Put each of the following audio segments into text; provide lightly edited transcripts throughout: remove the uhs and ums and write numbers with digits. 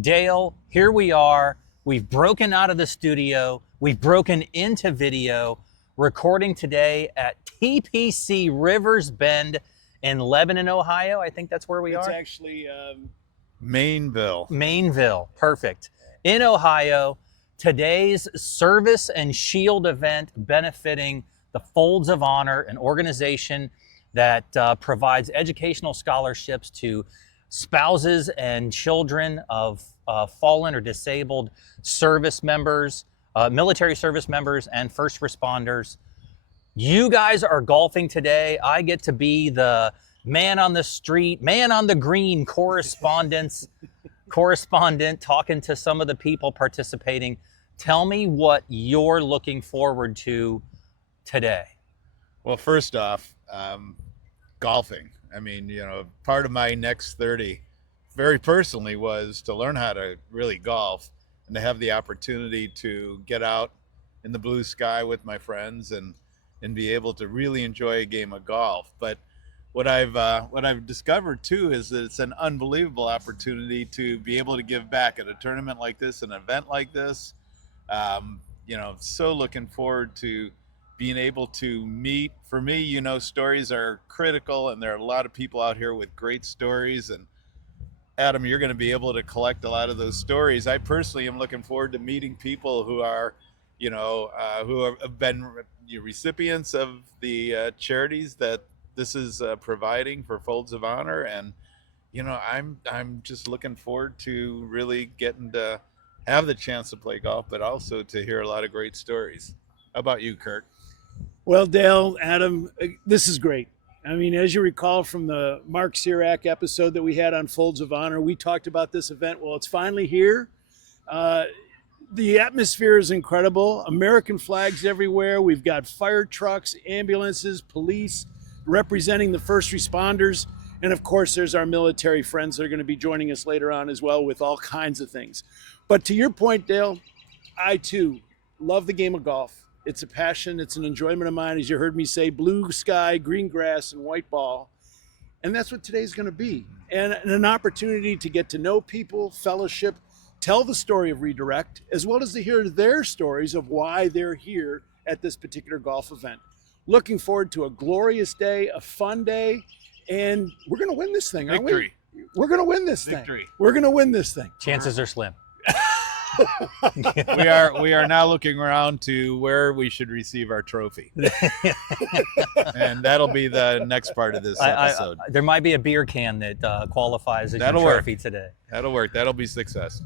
Dale, here we are. We've broken out of the studio. We've broken into video, recording today at TPC Rivers Bend in Lebanon, Ohio. I think that's where we are. It's actually Mainville. Mainville, perfect. In Ohio, today's Service and Shield event benefiting the Folds of Honor, an organization that provides educational scholarships to spouses and children of fallen or disabled service members, military service members, and first responders. You guys are golfing today. I get to be the man on the street, man on the green correspondent talking to some of the people participating. Tell me what you're looking forward to today. Well, first off, golfing. I mean, part of my next 30, very personally, was to learn how to really golf and to have the opportunity to get out in the blue sky with my friends and be able to really enjoy a game of golf. But what I've discovered too is that it's an unbelievable opportunity to be able to give back at a tournament like this, an event like this. So looking forward to being able to meet. For me, stories are critical, and there are a lot of people out here with great stories. And Adam, you're going to be able to collect a lot of those stories. I personally am looking forward to meeting people who are, who have been recipients of the charities that this is providing for Folds of Honor. And, I'm just looking forward to really getting to have the chance to play golf, but also to hear a lot of great stories. How about you, Curt? Well, Dale, Adam, this is great. I mean, as you recall from the Mark Sirac episode that we had on Folds of Honor, we talked about this event. Well, it's finally here. The atmosphere is incredible. American flags everywhere. We've got fire trucks, ambulances, police representing the first responders. And of course, there's our military friends that are going to be joining us later on as well with all kinds of things. But to your point, Dale, I too love the game of golf. It's a passion. It's an enjoyment of mine. As you heard me say, blue sky, green grass, and white ball. And that's what today's going to be. And an opportunity to get to know people, fellowship, tell the story of Redirect, as well as to hear their stories of why they're here at this particular golf event. Looking forward to a glorious day, a fun day, and we're going to win this thing, aren't we? We're going to win this thing. We're going to win this thing. Chances are slim. We are now looking around to where we should receive our trophy. And that'll be the next part of this episode. There might be a beer can that qualifies as your trophy today. That'll work. That'll be success.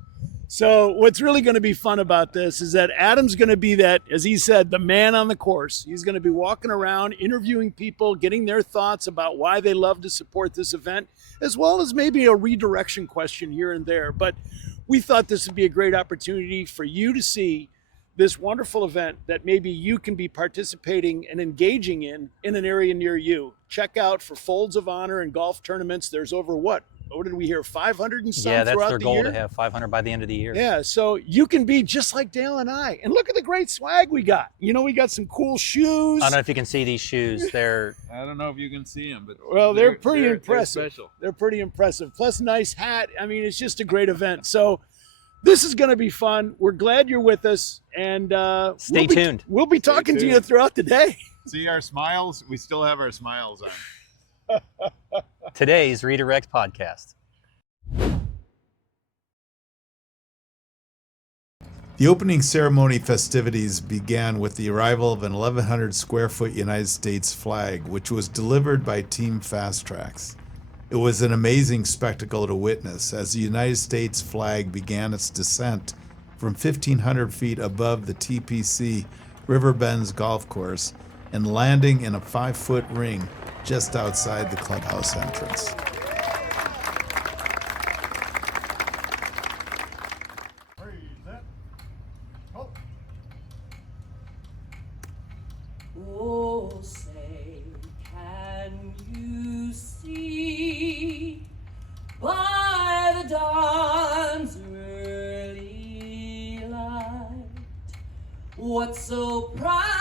So what's really going to be fun about this is that Adam's going to be that, as he said, the man on the course. He's going to be walking around, interviewing people, getting their thoughts about why they love to support this event, as well as maybe a redirection question here and there. But we thought this would be a great opportunity for you to see this wonderful event that maybe you can be participating and engaging in an area near you. Check out for Folds of Honor and golf tournaments. There's over what did we hear? 500 and some throughout the year? Yeah, that's their goal, to have 500 by the end of the year. Yeah, so you can be just like Dale and I. And look at the great swag we got. We got some cool shoes. I don't know if you can see these shoes. I don't know if you can see them, but they're pretty impressive. They're special. They're pretty impressive. Plus, nice hat. I mean, it's just a great event. So this is going to be fun. We're glad you're with us, and stay tuned. We'll be talking to you throughout the day. See our smiles? We still have our smiles on. Today's Redirect podcast. The opening ceremony festivities began with the arrival of an 1,100 square foot United States flag, which was delivered by Team Fast Tracks. It was an amazing spectacle to witness as the United States flag began its descent from 1,500 feet above the TPC Riverbends golf course and landing in a 5-foot ring just outside the clubhouse entrance. Oh, say, can you see by the dawn's early light what so proudly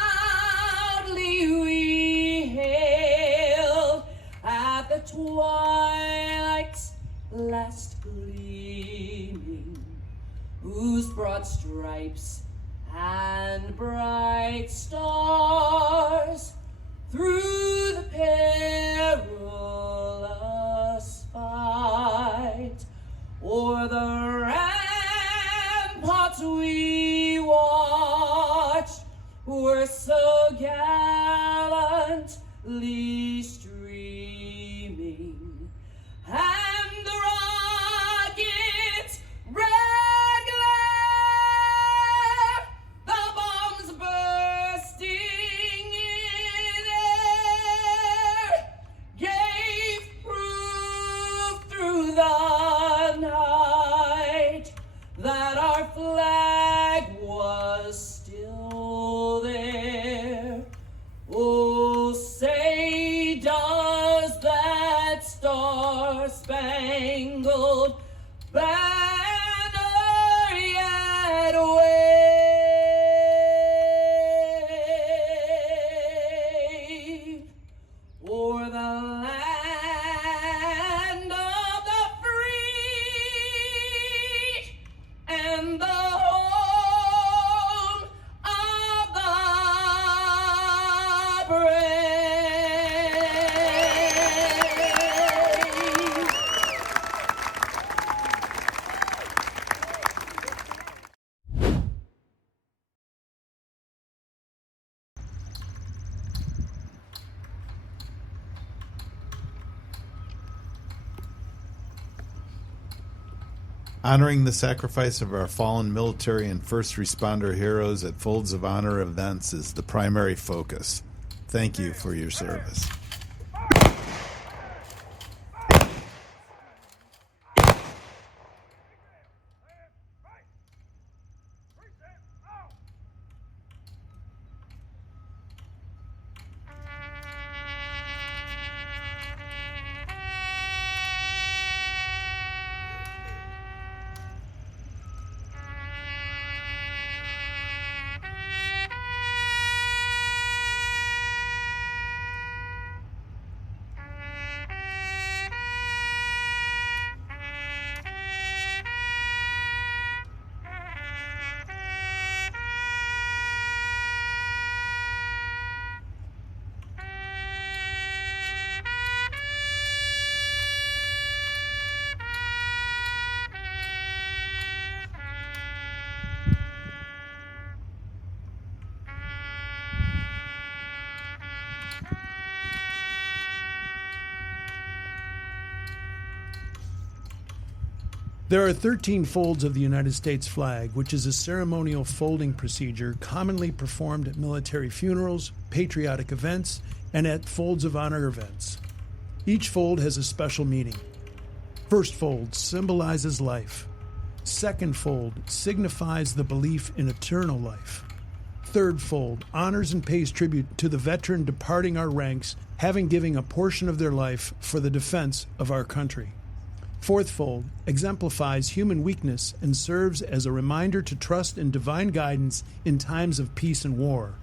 we hailed at the twilight's last gleaming whose broad stripes and bright stars through the perilous fight o'er the ramparts we watched were so gallantly streaming, and the rocket's red glare, the bombs bursting in air, gave proof through the night that our flag was still there. Oh, say does that star-spangled banner yet wave o'er the land of the free and the home of the brave? Honoring the sacrifice of our fallen military and first responder heroes at Folds of Honor events is the primary focus. Thank you for your service. There are 13 folds of the United States flag, which is a ceremonial folding procedure commonly performed at military funerals, patriotic events, and at Folds of Honor events. Each fold has a special meaning. First fold symbolizes life. Second fold signifies the belief in eternal life. Third fold honors and pays tribute to the veteran departing our ranks, having given a portion of their life for the defense of our country. Fourth fold exemplifies human weakness and serves as a reminder to trust in divine guidance in times of peace and war.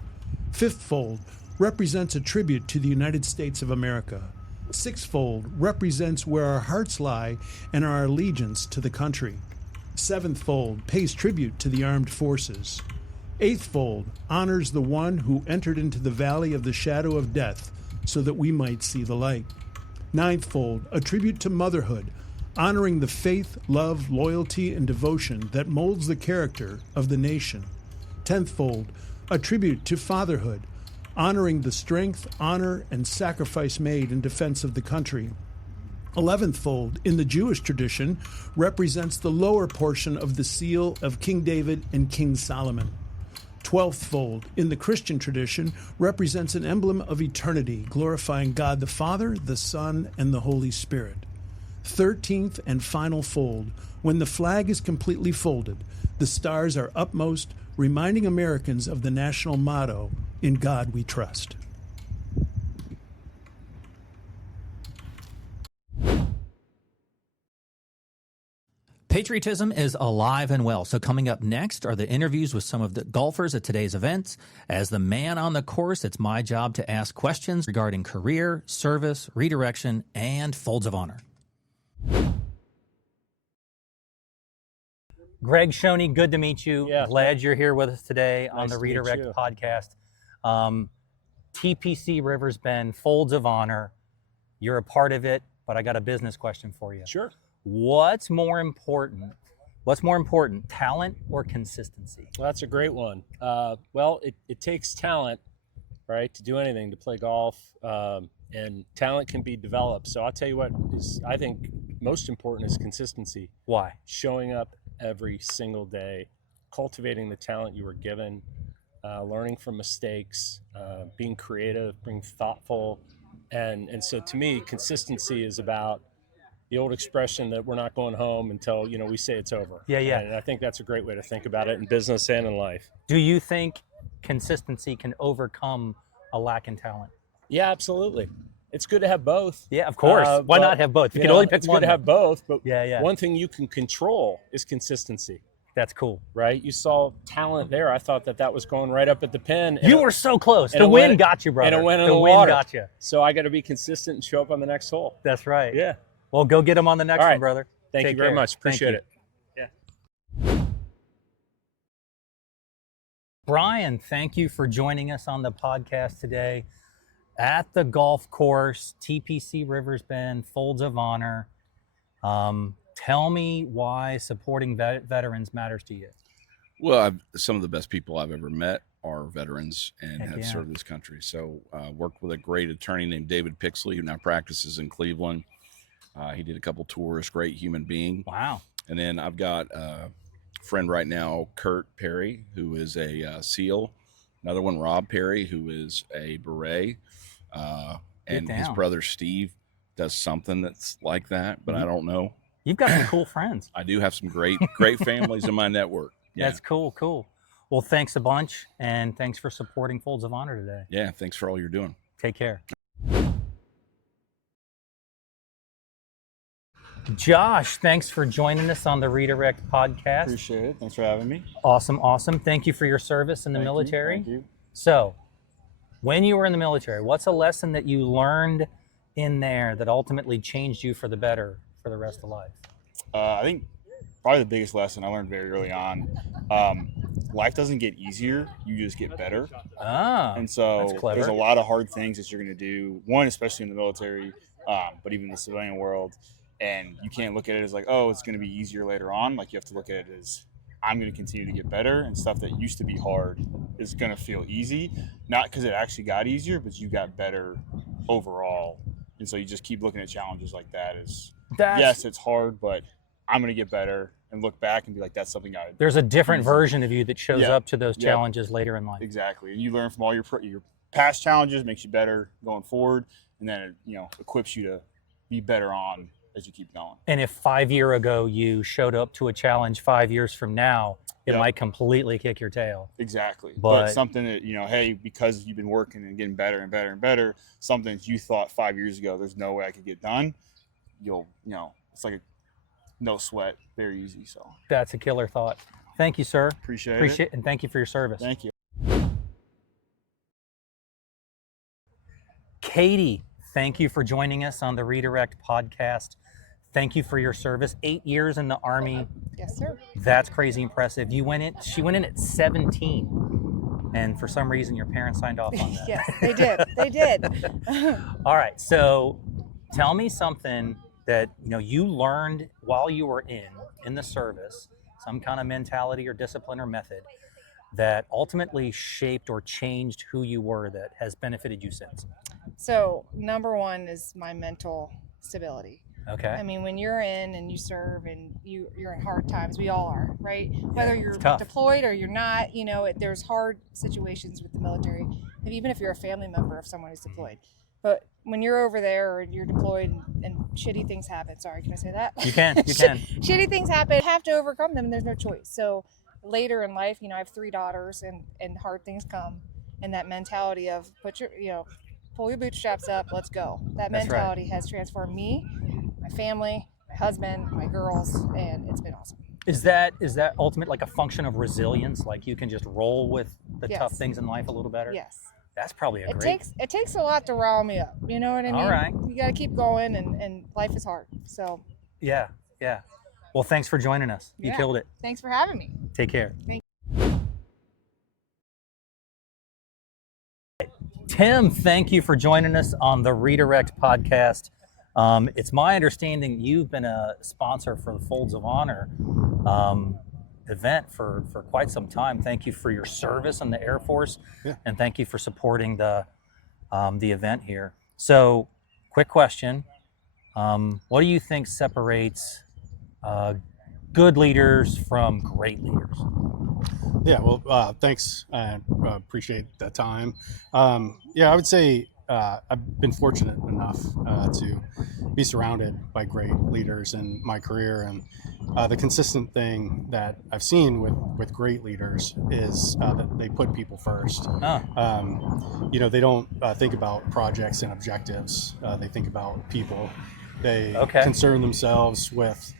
Fifth fold represents a tribute to the United States of America. Sixth fold represents where our hearts lie and our allegiance to the country. Seventh fold pays tribute to the armed forces. Eighth fold honors the one who entered into the valley of the shadow of death so that we might see the light. Ninth fold, a tribute to motherhood, honoring the faith, love, loyalty, and devotion that molds the character of the nation. 10th fold, a tribute to fatherhood, honoring the strength, honor, and sacrifice made in defense of the country. 11th fold, in the Jewish tradition, represents the lower portion of the seal of King David and King Solomon. 12th fold, in the Christian tradition, represents an emblem of eternity, glorifying God the Father, the Son, and the Holy Spirit. 13th and final fold, when the flag is completely folded, the stars are upmost, reminding Americans of the national motto, "In God We Trust." Patriotism is alive and well. So coming up next are the interviews with some of the golfers at today's events. As the man on the course, it's my job to ask questions regarding career, service, redirection, and Folds of Honor. Greg Shoney, good to meet you. Yeah. Glad you're here with us today on Nice the to meet Redirect you. podcast. TPC Rivers Bend, Folds of Honor. You're a part of it, but I got a business question for you. Sure. What's more important? Talent or consistency? Well, that's a great one. Well, it takes talent, right, to do anything, to play golf, and talent can be developed. So I'll tell you what is, I think, most important is consistency. Why? Showing up every single day, cultivating the talent you were given, learning from mistakes, being creative, being thoughtful. And so to me, consistency is about the old expression that we're not going home until, we say it's over. Yeah, yeah. And I think that's a great way to think about it in business and in life. Do you think consistency can overcome a lack in talent? Yeah, absolutely. It's good to have both. Yeah, of course. Why but, not have both? You can only pick it's one. good to have both, but Yeah. one thing you can control is consistency, That's cool. right? You saw talent there. I thought that was going right up at the pin. and You it- were so close. and The it wind went- got you, brother. and it went in the the wind water. got you. So I got to be consistent and show up on the next hole. That's right. Yeah. Well, go get them on the next All one, right. brother. Thank Take you very care. much. Thank Appreciate you. it. Brian, thank you for joining us on the podcast today at the golf course, TPC Rivers Bend, Folds of Honor. Tell me why supporting veterans matters to you. Well, some of the best people I've ever met are veterans and Heck have yeah. served this country. So worked with a great attorney named David Pixley, who now practices in Cleveland. He did a couple tours, great human being. Wow. And then I've got a friend right now, Curt Perry, who is a SEAL. Another one, Rob Perry, who is a Beret. And his down. brother, Steve, does something that's like that, but I don't know. You've got some cool friends. I do have some great families in my network. Yeah. That's cool. Well, thanks a bunch, and thanks for supporting Folds of Honor today. Yeah. Thanks for all you're doing. Take care. Josh, thanks for joining us on the Redirect podcast. Appreciate it. Thanks for having me. Awesome. Thank you for your service in the military. Thank you. So, when you were in the military, what's a lesson that you learned in there that ultimately changed you for the better for the rest of life? I think probably the biggest lesson I learned very early on, life doesn't get easier, you just get better. Ah, And so that's clever. there's a lot of hard things that you're going to do, one, especially in the military, but even in the civilian world. And you can't look at it as like, oh, it's going to be easier later on. Like, you have to look at it as, I'm going to continue to get better, and stuff that used to be hard is going to feel easy. Not because it actually got easier, but you got better overall. And so you just keep looking at challenges like that as, yes, it's hard, but I'm going to get better, and look back and be like, that's something I There's a different version of you that shows Yeah. up to those Yeah. challenges later in life. exactly. And you learn from all your past challenges, makes you better going forward, and then it, equips you to be better on as you keep going. And if 5 years ago you showed up to a challenge 5 years from now, it Yep. might completely kick your tail. Exactly. But- But something that, hey, because you've been working and getting better and better and better, something that you thought 5 years ago, there's no way I could get done, it's like no sweat, very easy. So That's a killer thought. Thank you, sir. appreciate Appreciate and thank you for your service. Thank you. Katie, thank you for joining us on the Redirect podcast. Thank you for your service. 8 years in the Army. Yes, sir. That's crazy impressive. She went in at 17. And for some reason your parents signed off on that. Yes, they did. They did. All right. So tell me something that you learned while you were in the service, some kind of mentality or discipline or method that ultimately shaped or changed who you were that has benefited you since. So, number one is my mental stability. Okay. I mean, when you're in and you serve and you're in hard times, we all are, right? Whether you're it's tough. deployed or you're not, there's hard situations with the military, and even if you're a family member of someone who's deployed. But when you're over there or you're deployed and shitty things happen, sorry, can I say that? You can. You can. Shitty things happen, you have to overcome them, and there's no choice. So later in life, I have 3 daughters, and hard things come, and that mentality of pull your bootstraps up, let's go. That That's right. mentality has transformed me, my family, my husband, my girls, and it's been awesome. Is that ultimate like a function of resilience? Like you can just roll with the Yes. tough things in life a little better? Yes. That's probably a It great. takes a lot to rile me up. You know what I mean? All right. You got to keep going, and life is hard. So Yeah. Well, thanks for joining us. You Yeah. killed it. Thanks for having me. Take care. Thank- Tim, thank you for joining us on the Redirect podcast. It's my understanding you've been a sponsor for the Folds of Honor event for quite some time. Thank you for your service in the Air Force, and thank you for supporting the event here. So, quick question: what do you think separates good leaders from great leaders? Yeah, well, thanks. I appreciate that time. Yeah, I would say I've been fortunate enough to be surrounded by great leaders in my career. And the consistent thing that I've seen with great leaders is that they put people first. You know, they don't think about projects and objectives. They think about people. They concern themselves with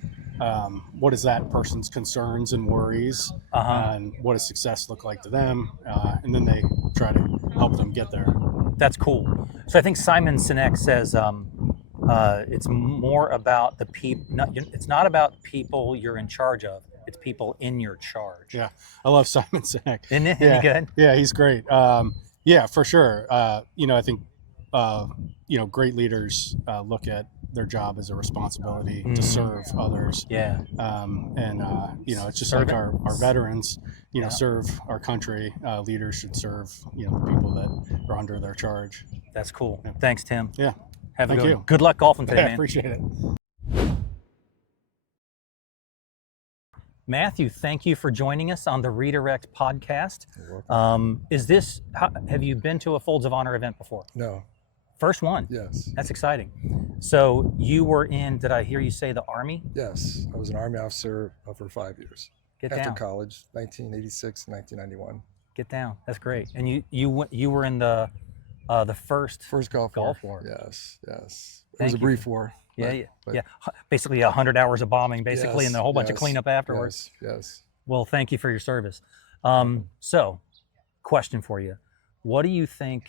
what is that person's concerns and worries, and what does success look like to them, and then they try to help them get there. That's cool. So I think Simon Sinek says it's more about the people. It's not about people you're in charge of. It's people in your charge. Yeah, I love Simon Sinek. Isn't he good? Yeah, he's great. Yeah, for sure. You know, I think you know, great leaders look at their job as a responsibility to serve others. Yeah. And you know, it's just like our veterans, you know, serve our country. Leaders should serve, you know, the people that are under their charge. That's cool. Thanks, Tim. Yeah. Have a Thank good you. one. Good luck golfing today, I man. appreciate it. Matthew, thank you for joining us on the Redirect podcast. Have you been to a Folds of Honor event before? No. First one? Yes. That's exciting. So you were in, did I hear you say the Army? Yes. I was an Army officer for 5 years. Get After down. college, 1986, 1991. Get down. That's great. And you were in the first Gulf Gulf War. War. Yes. Yes. It Thank was a you brief for- war. Yeah, but yeah. Basically 100 hours of bombing, basically, and a whole bunch of cleanup afterwards. Yes. Well, thank you for your service. So, question for you: What do you think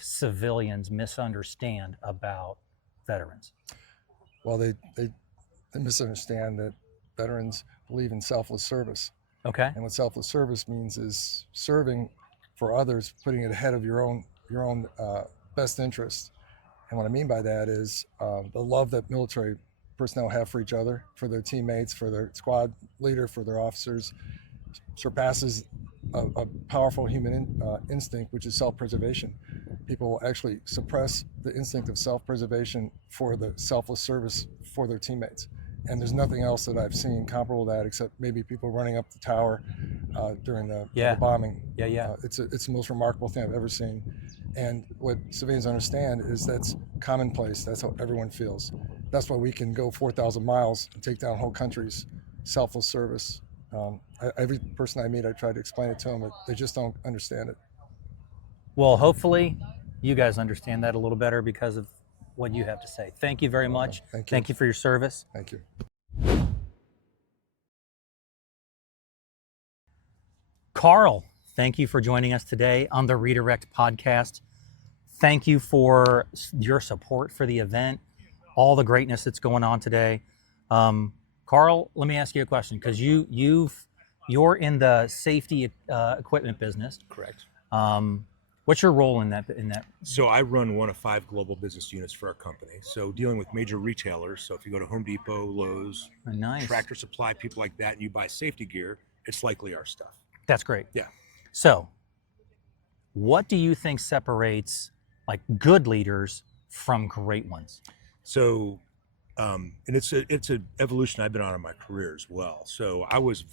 civilians misunderstand about veterans? Well, they misunderstand that veterans believe in selfless service. Okay. And what selfless service means is serving for others, putting it ahead of your own best interest. And what I mean by that is the love that military personnel have for each other, for their teammates, for their squad leader, for their officers, surpasses a powerful human instinct, which is self-preservation. People will actually suppress the instinct of self-preservation for the selfless service for their teammates. And there's nothing else that I've seen comparable to that, except maybe people running up the tower during the bombing. It's the most remarkable thing I've ever seen. And what civilians understand is that's commonplace. That's how everyone feels. That's why we can go 4,000 miles and take down whole countries. Selfless service. Every person I meet, I try to explain it to them, but they just don't understand it. Well, hopefully, you guys understand that a little better because of what you have to say. Thank you very much. Thank you. Thank you for your service. Thank you. Carl, thank you for joining us today on the Redirect podcast. Thank you for your support for the event, all the greatness that's going on today. Carl, let me ask you a question, because you're in the safety equipment business. Correct. What's your role in that? So I run one of 5 global business units for our company. So dealing with major retailers. So if you go to Home Depot, Lowe's, Nice. Tractor Supply, people like that, and you buy safety gear, it's likely our stuff. That's great. Yeah. So, what do you think separates like good leaders from great ones? So, and it's an evolution I've been on in my career as well. So I was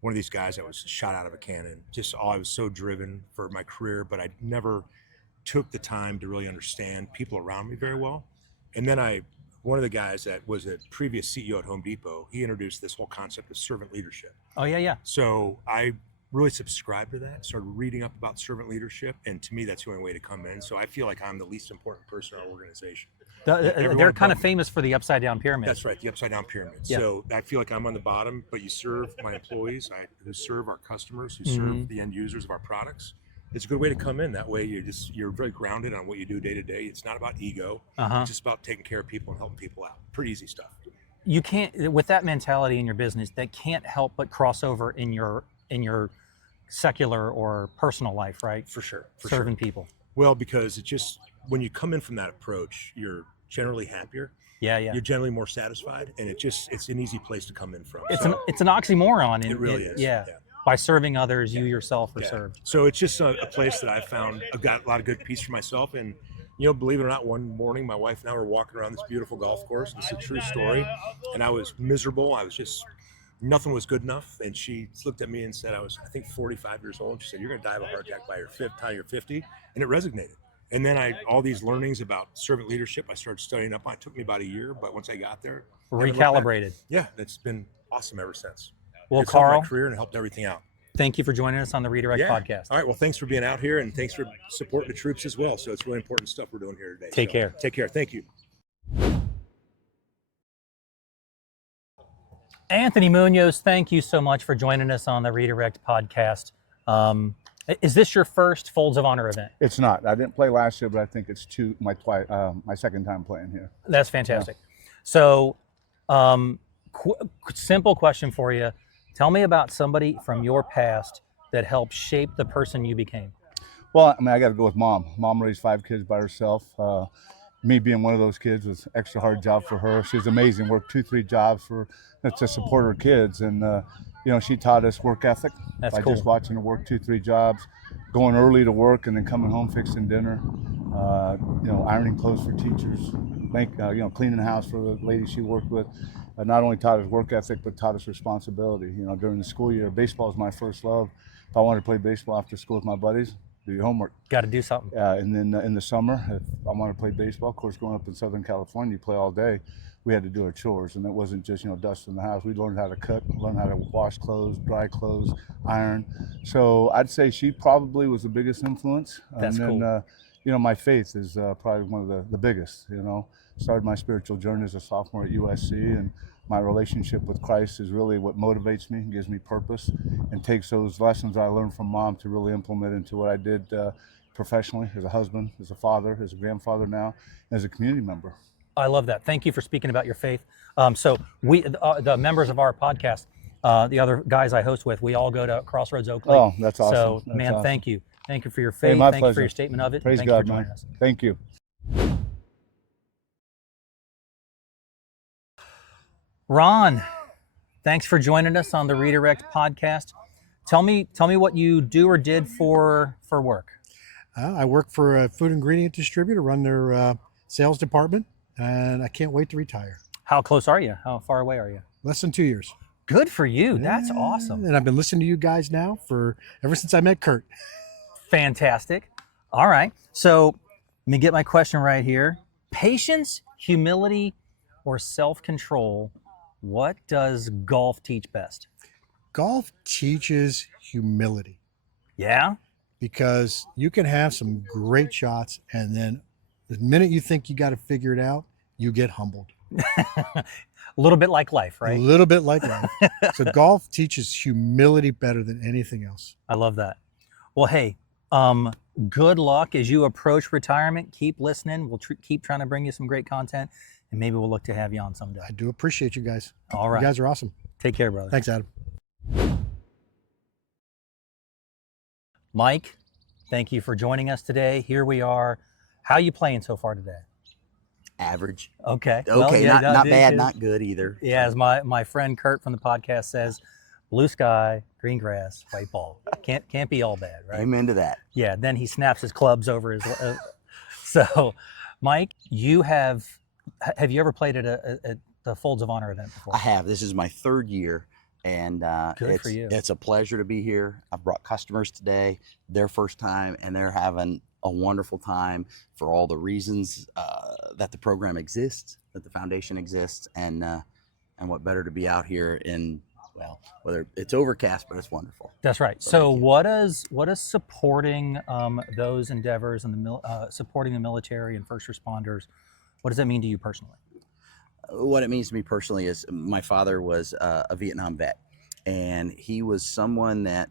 one of these guys that was shot out of a cannon. I was so driven for my career, but I never took the time to really understand people around me very well. And then one of the guys that was a previous CEO at Home Depot, he introduced this whole concept of servant leadership. Oh, yeah. So I really subscribed to that, started reading up about servant leadership, and to me, that's the only way to come in. So I feel like I'm the least important person in our organization. They're kind of famous for the upside down pyramid. That's right, the upside down pyramid. Yeah. So I feel like I'm on the bottom, but you serve my employees, who serve our customers, who serve the end users of our products. It's a good way to come in. That way you're very grounded on what you do day to day. It's not about ego. It's just about taking care of people and helping people out. Pretty easy stuff. you can't, with that mentality in your business, that can't help but cross over in your secular or personal life, right? For sure. Serving people. Well, because it just, when you come in from that approach, you're generally happier. Yeah. You're generally more satisfied, and it's an easy place to come in from. It's an oxymoron. It really is. Yeah. By serving others, you yourself are served. So it's just a place that I've found. I've got a lot of good peace for myself, and believe it or not, one morning my wife and I were walking around this beautiful golf course. It's a true story, and I was miserable. I was just, nothing was good enough. And she looked at me and said, I think 45 years old. And she said, "You're going to die of a heart attack by your time you're 50," and it resonated. And then all these learnings about servant leadership, I started studying up on. It took me about a year, but once I got there, recalibrated. Yeah, that's been awesome ever since. Well, it's helped Carl, my career and helped everything out. Thank you for joining us on the Redirect podcast. All right. Well, thanks for being out here, and thanks for supporting the troops as well. So it's really important stuff we're doing here today. Take care. Take care. Thank you. Anthony Munoz, thank you so much for joining us on the Redirect podcast. Is this your first Folds of Honor event? It's not. I didn't play last year, but I think it's my second time playing here. That's fantastic. Yeah. So, simple question for you. Tell me about somebody from your past that helped shape the person you became. Well, I mean, I got to go with Mom. Mom raised 5 kids by herself. Me being one of those kids was an extra hard job for her. She was amazing. Worked 2-3 jobs to support her kids, and she taught us work ethic by just watching her work 2-3 jobs, going early to work and then coming home fixing dinner. Ironing clothes for teachers, cleaning the house for the lady she worked with. Not only taught us work ethic, but taught us responsibility. During the school year, baseball was my first love. If I wanted to play baseball after school with my buddies, do your homework. Got to do something. And then in the summer, if I wanted to play baseball, of course, growing up in Southern California, you play all day. We had to do our chores, and it wasn't just dust in the house. We learned how to cut, learn how to wash clothes, dry clothes, iron. So I'd say she probably was the biggest influence. That's cool. My faith is probably one of the biggest. Started my spiritual journey as a sophomore at USC, and my relationship with Christ is really what motivates me, gives me purpose, and takes those lessons I learned from Mom to really implement into what I did professionally, as a husband, as a father, as a grandfather now, as a community member. I love that. Thank you for speaking about your faith. So we, the members of our podcast, the other guys I host with, we all go to Crossroads Oakley. Oh, that's awesome. So, that's man, awesome. Thank you. Thank you for your faith. Hey, my thank pleasure. you for your statement of it. Praise Thank God, you for joining man. us. Thank you. Ron, thanks for joining us on the Redirect podcast. Tell me what you do or did for work. I work for a food ingredient distributor, run their sales department, and I can't wait to retire. How close are you? How far away are you? Less than 2 years. Good for you. That's awesome. And I've been listening to you guys now ever since I met Curt. Fantastic. All right. So let me get my question right here. Patience, humility, or self-control, what does golf teach best? Golf teaches humility. Yeah? Because you can have some great shots, and then the minute you think you got to figure it out, you get humbled. A little bit like life, right? A little bit like life. So golf teaches humility better than anything else. I love that. Well, hey, good luck as you approach retirement. Keep listening. We'll keep trying to bring you some great content, and maybe we'll look to have you on someday. I do appreciate you guys. All right. You guys are awesome. Take care, brother. Thanks, Adam. Mike, thank you for joining us today. Here we are. How you playing so far today? Average. Okay. Okay, well, yeah, not bad, not good either. Yeah, as my friend Curt from the podcast says, blue sky, green grass, white ball. Can't be all bad, right? Amen to that. Yeah, then he snaps his clubs over his... So, Mike, have you ever played at the Folds of Honor event before? I have. This is my 3rd year, and Good for you. It's a pleasure to be here. I've brought customers today, their first time, and they're having a wonderful time for all the reasons that the program exists, that the foundation exists, and what better to be out here in, well, whether it's overcast, but it's wonderful. That's right. So what does supporting those endeavors and supporting the military and first responders, what does that mean to you personally? What it means to me personally is my father was a Vietnam vet, and he was someone that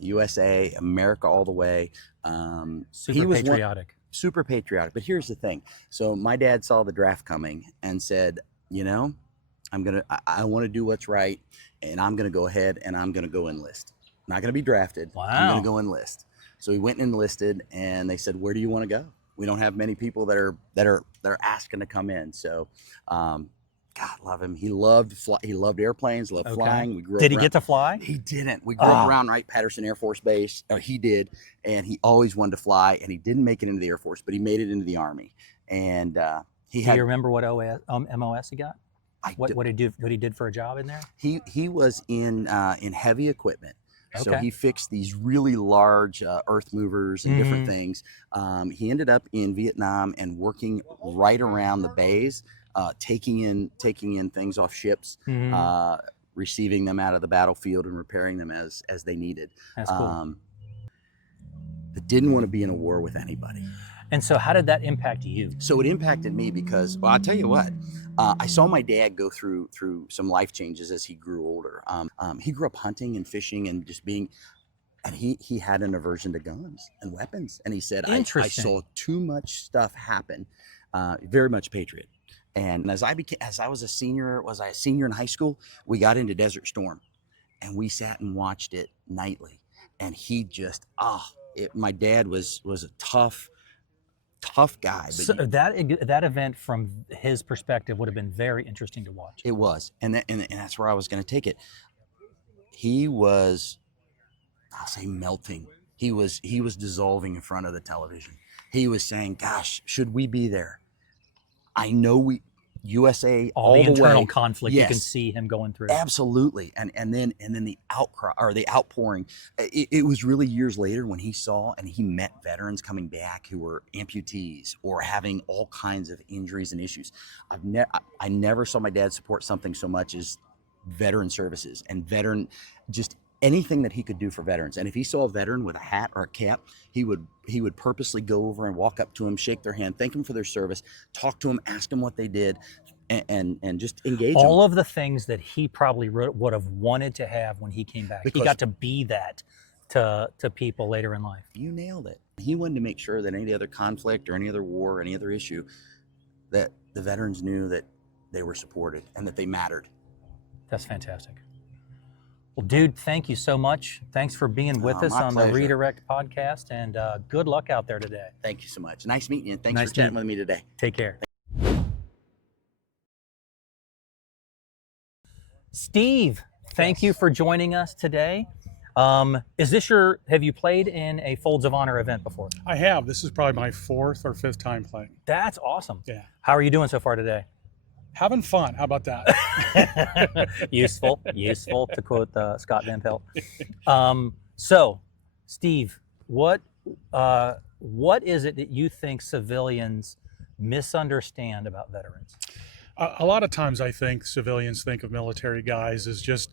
USA, America all the way. Super he was patriotic. Super patriotic. But here's the thing. So my dad saw the draft coming and said, you know, I want to do what's right, and I'm gonna go ahead and I'm gonna go enlist. Not gonna be drafted. I'm Wow. gonna go enlist. So he went and enlisted, and they said, "Where do you want to go?" We don't have many people that are asking to come in. So, God love him. He loved he loved airplanes, loved flying. We grew Did up he around, get to fly? He didn't. We grew up around Wright-Patterson Air Force Base. Or he did, and he always wanted to fly. And he didn't make it into the Air Force, but he made it into the Army. And Do you remember what MOS he got? What he did for a job in there? He was in heavy equipment. So Okay. he fixed these really large earth movers and different things. He ended up in Vietnam and working right around the bays, taking in things off ships, receiving them out of the battlefield and repairing them as they needed. That's cool. That didn't want to be in a war with anybody. And so how did that impact you? So it impacted me because, well, I'll tell you what, I saw my dad go through some life changes as he grew older. He grew up hunting and fishing and just being, and he had an aversion to guns and weapons. And he said, I saw too much stuff happen, very much patriot. And as I was a senior in high school, we got into Desert Storm and we sat and watched it nightly. And he just, my dad was a tough guy. But So that event from his perspective would have been very interesting to watch. It was, and that's where I was going to take it. He was, I'll say, melting. He was dissolving in front of the television. He was saying, "Gosh, should we be there?" I know USA all the internal way. conflict. Yes. You can see him going through. Absolutely, and then the outcry or the outpouring. It was really years later when he saw and he met veterans coming back who were amputees or having all kinds of injuries and issues. I never saw my dad support something so much as veteran services and just anything that he could do for veterans. And if he saw a veteran with a hat or a cap, he would purposely go over and walk up to him, shake their hand, thank them for their service, talk to them, ask them what they did, and just engage all them. of the things that he probably would have wanted to have when he came back. Because he got to be that to people later in life. You nailed it. He wanted to make sure that any other conflict or any other war, any other issue, that the veterans knew that they were supported and that they mattered. That's fantastic. Well, dude, thank you so much. Thanks for being with us My on pleasure. the Redirect podcast, and good luck out there today. Thank you so much. Nice meeting you. And thanks Nice for chatting meeting with me today. Take care. Steve, thank you for joining us today. Have you played in a Folds of Honor event before? I have. This is probably my 4th or 5th time playing. That's awesome. Yeah. How are you doing so far today? Having fun. How about that? useful, to quote Scott Van Pelt. So, Steve, what is it that you think civilians misunderstand about veterans? A lot of times I think civilians think of military guys as just,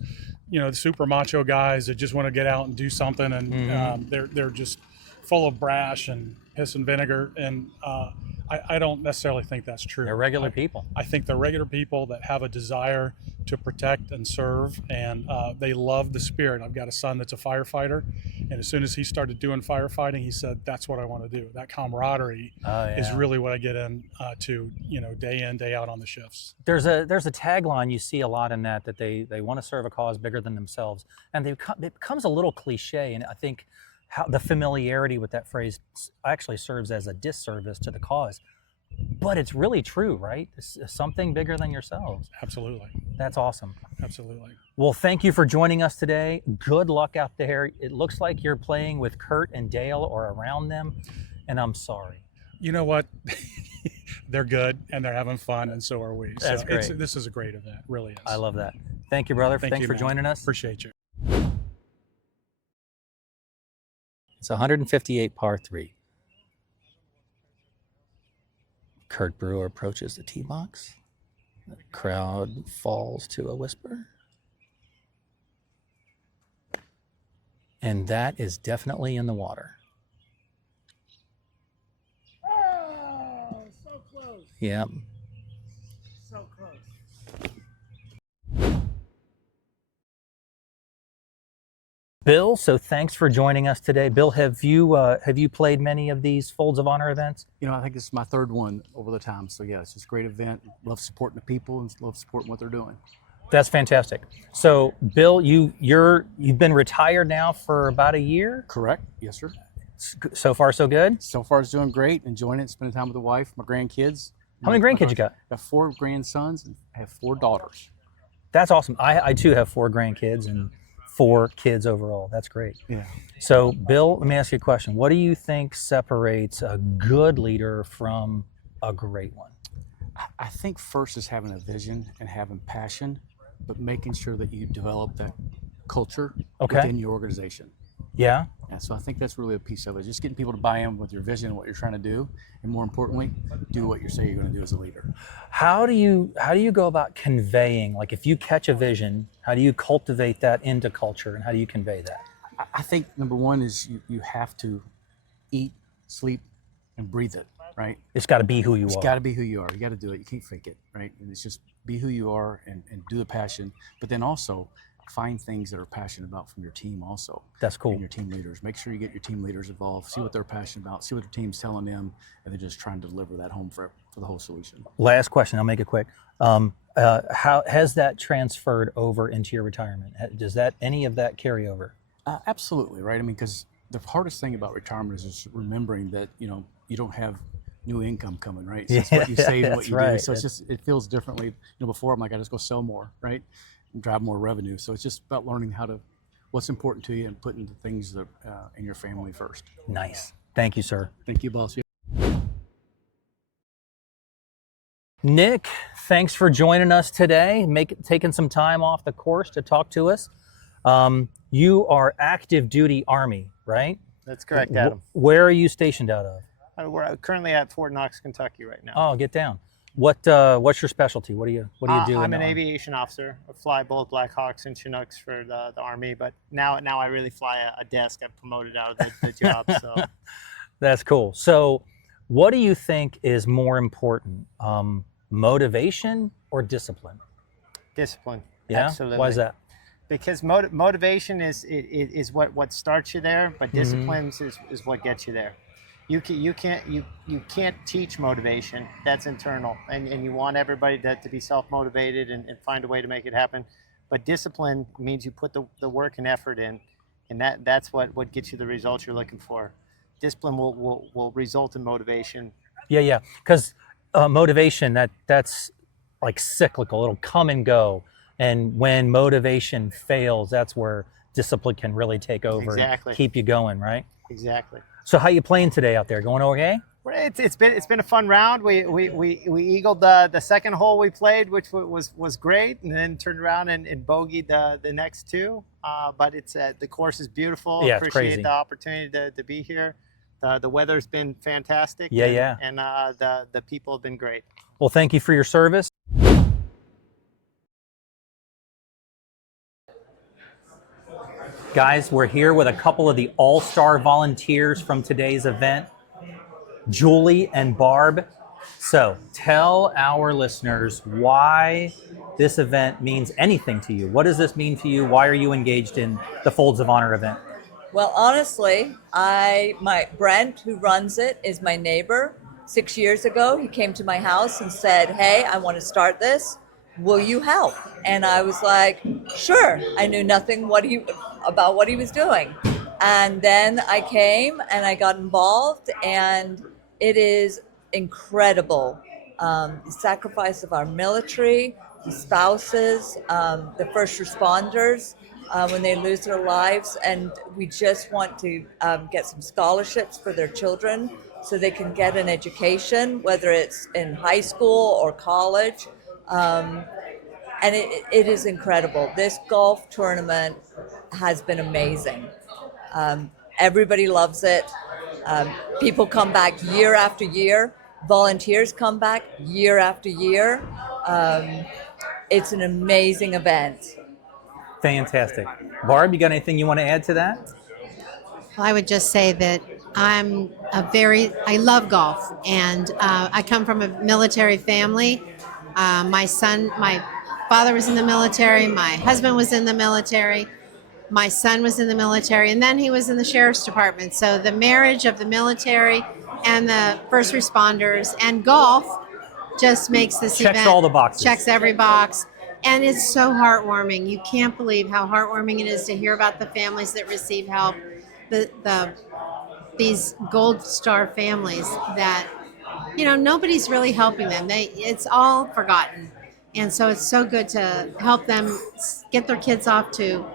the super macho guys that just want to get out and do something, and they're just full of brash and piss and vinegar, and I don't necessarily think that's true. They're regular people. I think they're regular people that have a desire to protect and serve, and they love the spirit. I've got a son that's a firefighter, and as soon as he started doing firefighting, he said, that's what I want to do. That camaraderie is really what I get to, day in, day out on the shifts. There's a tagline you see a lot in that they want to serve a cause bigger than themselves, and it becomes a little cliche, and I think how the familiarity with that phrase actually serves as a disservice to the cause. But it's really true, right? It's something bigger than yourselves. Absolutely. That's awesome. Absolutely. Well, thank you for joining us today. Good luck out there. It looks like you're playing with Curt and Dale or around them, and I'm sorry. You know what? They're good, and they're having fun, and so are we. That's so great. This is a great event, really is. I love that. Thank you, brother. Thanks for man. joining us. Appreciate you. It's 158 par 3. Curt Brewer approaches the tee box. The crowd falls to a whisper. And that is definitely in the water. Oh, so close. Yep. So close. Bill, so thanks for joining us today. Bill, have you played many of these Folds of Honor events? You know, I think this is my third one over the time. So yeah, it's just a great event. Love supporting the people and love supporting what they're doing. That's fantastic. So, Bill, you've been retired now for about a year? Correct. Yes, sir. So far, so good? So far, it's doing great. Enjoying it. Spending time with the wife, my grandkids. How many grandkids you got? I have 4 grandsons and I have 4 daughters. That's awesome. I too have 4 grandkids and 4 kids overall. That's great. Yeah. So, Bill, let me ask you a question. What do you think separates a good leader from a great one? I think first is having a vision and having passion, but making sure that you develop that culture within your organization. Yeah. Yeah, so I think that's really a piece of it. Just getting people to buy in with your vision and what you're trying to do, and more importantly, do what you say you're going to do as a leader. How do you go about conveying, like if you catch a vision, how do you cultivate that into culture and how do you convey that? I think number one is you have to eat, sleep, and breathe it, right? It's got to be who you are. It's got to be who you are. You got to do it. You can't fake it, right? And it's just be who you are and do the passion, but then also find things that are passionate about from your team also. That's cool. And your team leaders. Make sure you get your team leaders involved, see what they're passionate about, see what the team's telling them, and they're just trying to deliver that home for the whole solution. Last question, I'll make it quick. How has that transferred over into your retirement? Does any of that carry over? Absolutely, right? I mean, because the hardest thing about retirement is just remembering that, you don't have new income coming, right? So it's what you save and what you do. So it's just, it feels differently. Before I'm like, I just go sell more, right? And drive more revenue. So it's just about learning what's important to you and putting the things that in your family first. Nice. Thank you, sir. Thank you, boss. Nick, thanks for joining us today, taking some time off the course to talk to us. You are active duty Army, right? That's correct, Adam. Where are you stationed out of? We're currently at Fort Knox, Kentucky right now. Oh, get down. What's your specialty? What do you do? I'm an aviation officer. I fly both Black Hawks and Chinooks for the Army, but now I really fly a desk. I'm promoted out of the job. So that's cool. So what do you think is more important, motivation or discipline? Discipline. Yeah. Absolutely. Why is that? Because motivation is what starts you there, but discipline is what gets you there. You can't teach motivation. That's internal, and you want everybody to be self-motivated and find a way to make it happen. But discipline means you put the work and effort in, and that's what gets you the results you're looking for. Discipline will result in motivation. Yeah. Because motivation that's like cyclical. It'll come and go, and when motivation fails, that's where discipline can really take over. Exactly. And keep you going, right? Exactly. So how you playing today out there? Going okay? It's been a fun round. We eagled the second hole we played, which was great, and then turned around and bogeyed the next 2. But it's the course is beautiful. Yeah, it's Appreciate crazy. the opportunity to be here. The weather's been fantastic. Yeah. And the people have been great. Well, thank you for your service. Guys, we're here with a couple of the all-star volunteers from today's event, Julie and Barb. So tell our listeners why this event means anything to you. What does this mean to you? Why are you engaged in the Folds of Honor event? Well, honestly, Brent, who runs it, is my neighbor. 6 years ago, he came to my house and said, "Hey, I want to start this. Will you help?" And I was like, sure. I knew nothing about what he was doing. And then I came and I got involved, and it is incredible. The sacrifice of our military, the spouses, the first responders, when they lose their lives. And we just want to get some scholarships for their children so they can get an education, whether it's in high school or college. And it is incredible. This golf tournament has been amazing. Everybody loves it. People come back year after year. Volunteers come back year after year. It's an amazing event. Fantastic. Barb, you got anything you want to add to that? I would just say that I love golf, and I come from a military family. My father was in the military, my husband was in the military, My son was in the military, and then he was in the sheriff's department. So the marriage of the military and the first responders and golf just makes this Checks event, all the boxes. checks every box. And it's so heartwarming. You can't believe how heartwarming it is to hear about the families that receive help, these Gold Star families that, nobody's really helping them. It's all forgotten. And so it's so good to help them get their kids off to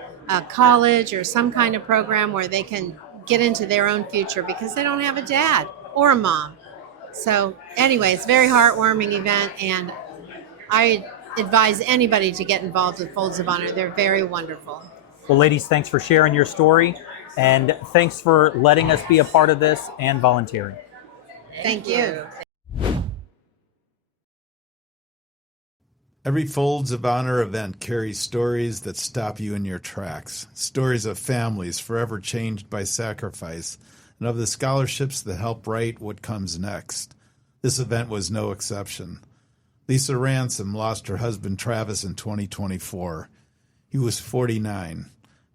college or some kind of program where they can get into their own future because they don't have a dad or a mom. So anyway, it's a very heartwarming event, and I advise anybody to get involved with Folds of Honor. They're very wonderful. Well, ladies, thanks for sharing your story, and thanks for letting us be a part of this and volunteering. Thank you. Every Folds of Honor event carries stories that stop you in your tracks. Stories of families forever changed by sacrifice, and of the scholarships that help write what comes next. This event was no exception. Lisa Ransom lost her husband Travis in 2024. He was 49.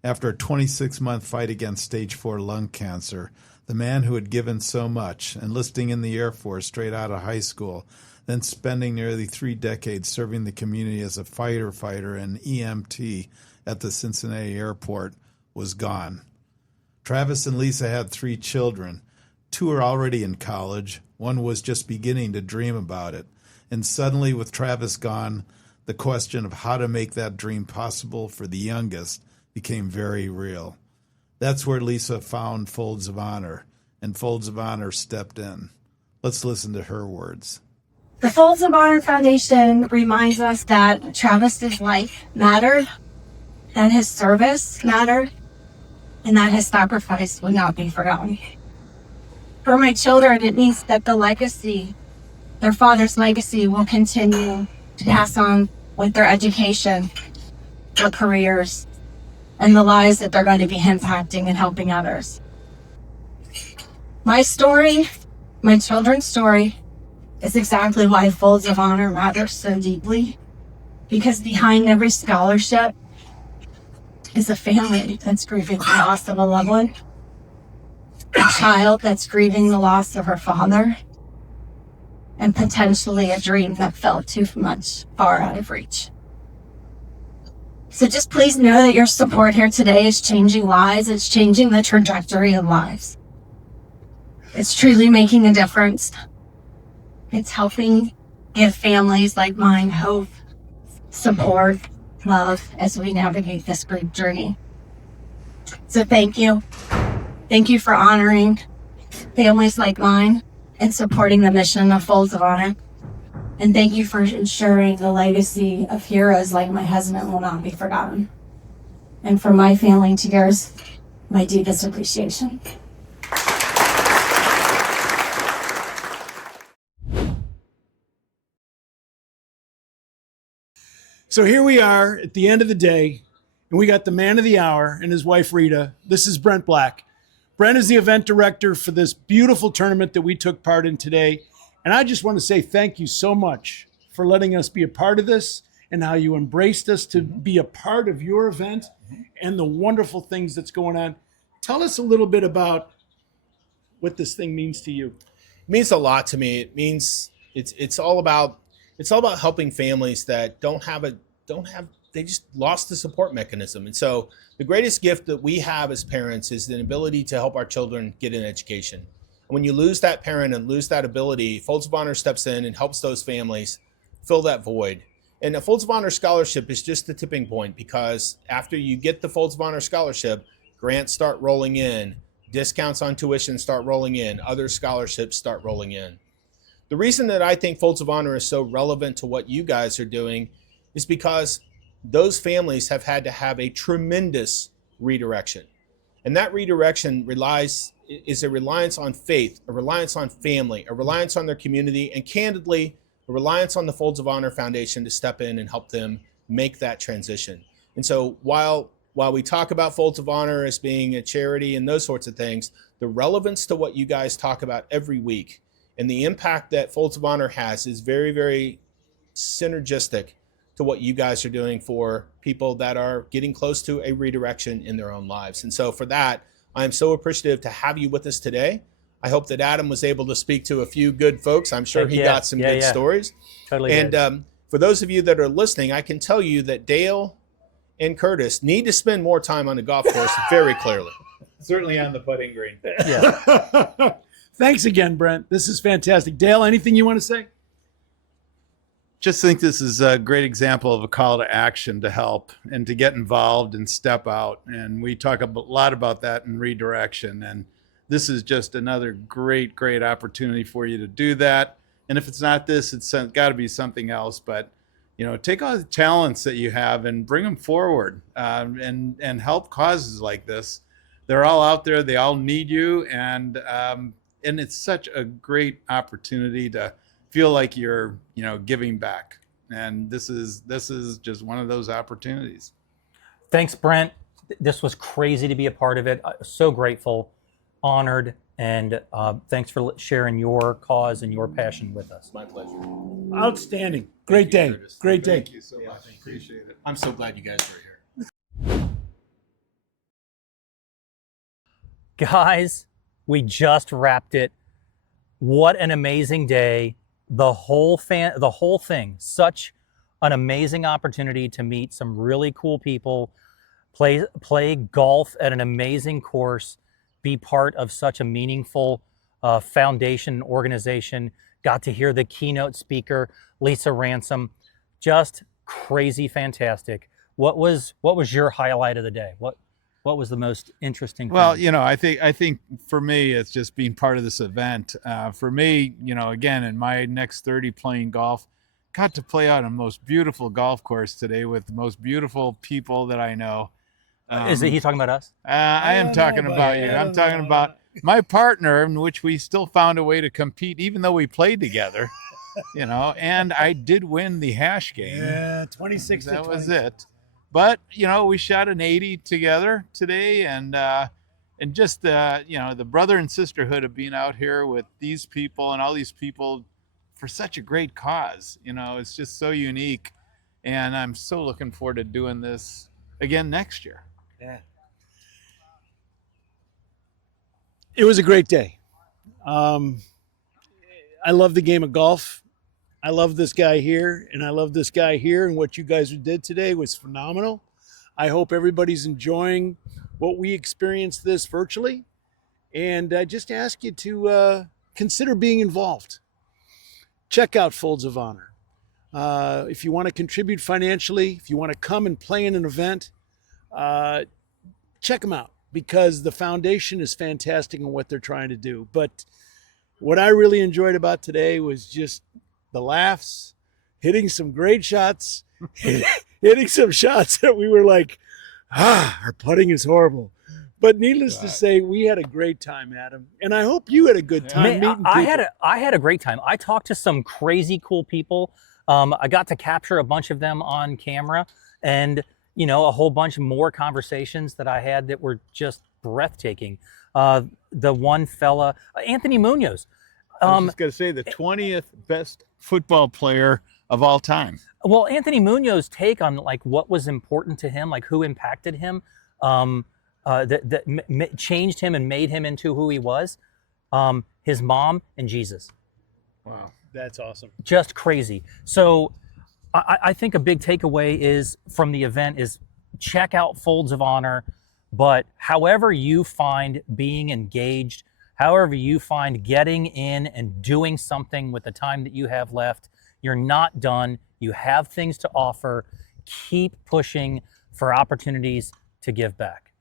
After a 26-month fight against stage 4 lung cancer, the man who had given so much, enlisting in the Air Force straight out of high school, then spending nearly 3 decades serving the community as a fighter and EMT at the Cincinnati airport, was gone. Travis and Lisa had 3 children. 2 are already in college. 1 was just beginning to dream about it. And suddenly, with Travis gone, the question of how to make that dream possible for the youngest became very real. That's where Lisa found Folds of Honor, and Folds of Honor stepped in. Let's listen to her words. The Folds of Honor Foundation reminds us that Travis's life mattered, that his service mattered, and that his sacrifice would not be forgotten. For my children, it means that the legacy, their father's legacy, will continue to pass on with their education, their careers, and the lives that they're going to be impacting and helping others. My story, my children's story, is exactly why Folds of Honor matters so deeply, because behind every scholarship is a family that's grieving the loss of a loved one, a child that's grieving the loss of her father, and potentially a dream that fell too much far out of reach. So just please know that your support here today is changing lives. It's changing the trajectory of lives. It's truly making a difference. It's helping give families like mine hope, support, love as we navigate this great journey. So thank you. Thank you for honoring families like mine and supporting the mission of Folds of Honor. And thank you for ensuring the legacy of heroes like my husband will not be forgotten. And from my family to yours, my deepest appreciation. So here we are at the end of the day, and we got the man of the hour and his wife, Rita. This is Brent Black. Brent is the event director for this beautiful tournament that we took part in today. And I just want to say thank you so much for letting us be a part of this and how you embraced us to be a part of your event and the wonderful things that's going on. Tell us a little bit about what this thing means to you. It means a lot to me. It means it's all about helping families that they just lost the support mechanism. And so the greatest gift that we have as parents is the ability to help our children get an education. And when you lose that parent and lose that ability, Folds of Honor steps in and helps those families fill that void. And a Folds of Honor scholarship is just the tipping point, because after you get the Folds of Honor scholarship, grants start rolling in, discounts on tuition start rolling in, other scholarships start rolling in. The reason that I think Folds of Honor is so relevant to what you guys are doing is because those families have had to have a tremendous redirection. And that redirection is a reliance on faith, a reliance on family, a reliance on their community, and candidly, a reliance on the Folds of Honor Foundation to step in and help them make that transition. And so while we talk about Folds of Honor as being a charity and those sorts of things, the relevance to what you guys talk about every week and the impact that Folds of Honor has is very, very synergistic to what you guys are doing for people that are getting close to a redirection in their own lives. And so for that, I am so appreciative to have you with us today. I hope that Adam was able to speak to a few good folks. I'm sure he got some good stories. Totally. And for those of you that are listening, I can tell you that Dale and Curtis need to spend more time on the golf course very clearly. Certainly on the putting green. Yeah. Thanks again, Brent. This is fantastic. Dale, anything you want to say? Just think this is a great example of a call to action to help and to get involved and step out. And we talk a lot about that in redirection. And this is just another great, great opportunity for you to do that. And if it's not this, it's got to be something else. But, you know, take all the talents that you have and bring them forward and help causes like this. They're all out there. They all need you. And it's such a great opportunity to feel like you're, you know, giving back. And this is just one of those opportunities. Thanks, Brent. This was crazy to be a part of it. So grateful, honored, and thanks for sharing your cause and your passion with us. My pleasure. Outstanding. Great day. Great day. Thank you so much. Appreciate it. I'm so glad you guys were here. Guys, we just wrapped it. What an amazing day. The whole thing, such an amazing opportunity to meet some really cool people, play golf at an amazing course, be part of such a meaningful foundation organization. Got to hear the keynote speaker, Lisa Ransom. Just crazy fantastic. What was your highlight of the day? What was the most interesting thing? Well, you know, I think for me, it's just being part of this event. For me, you know, again, in my next 30 playing golf, got to play out on the most beautiful golf course today with the most beautiful people that I know. Is he talking about us? I am talking about you. I'm talking about my partner, in which we still found a way to compete, even though we played together, you know, and I did win the hash game. Yeah, 26 That to was 20. it. But, you know, we shot an 80 together today, and just, you know, the brother and sisterhood of being out here with these people and all these people for such a great cause, you know, it's just so unique. And I'm so looking forward to doing this again next year. Yeah. It was a great day. I love the game of golf. I love this guy here, and I love this guy here, and what you guys did today was phenomenal. I hope everybody's enjoying what we experienced this virtually, and I just ask you to consider being involved. Check out Folds of Honor. If you want to contribute financially, if you want to come and play in an event, check them out, because the foundation is fantastic in what they're trying to do. But what I really enjoyed about today was just the laughs, hitting some great shots, hitting some shots that we were like, our putting is horrible. But needless to say, we had a great time, Adam, and I hope you had a good time meeting people. I had a great time. I talked to some crazy cool people. I got to capture a bunch of them on camera, and you know, a whole bunch more conversations that I had that were just breathtaking. The one fella, Anthony Munoz. I was just going to say the 20th best football player of all time. Well, Anthony Munoz's take on like what was important to him, like who impacted him, that changed him and made him into who he was, his mom and Jesus. Wow, that's awesome. Just crazy. So I think a big takeaway is from the event is check out Folds of Honor, but however you find being engaged, however you find getting in and doing something with the time that you have left, you're not done. You have things to offer. Keep pushing for opportunities to give back.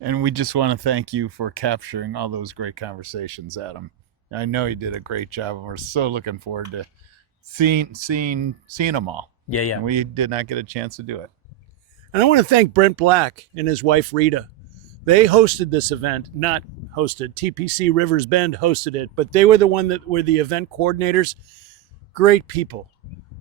And we just want to thank you for capturing all those great conversations, Adam. I know you did a great job, and we're so looking forward to seeing them all. Yeah. And we did not get a chance to do it. And I want to thank Brent Black and his wife, Rita. They hosted this event, not hosted, TPC Rivers Bend hosted it, but they were the one that were the event coordinators. Great people.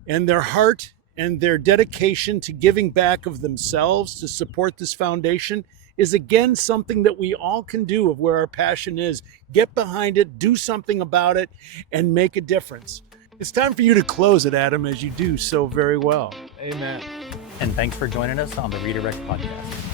And their heart and their dedication to giving back of themselves to support this foundation is again something that we all can do, of where our passion is. Get behind it, do something about it, and make a difference. It's time for you to close it, Adam, as you do so very well. Amen. And thanks for joining us on the Redirect Podcast.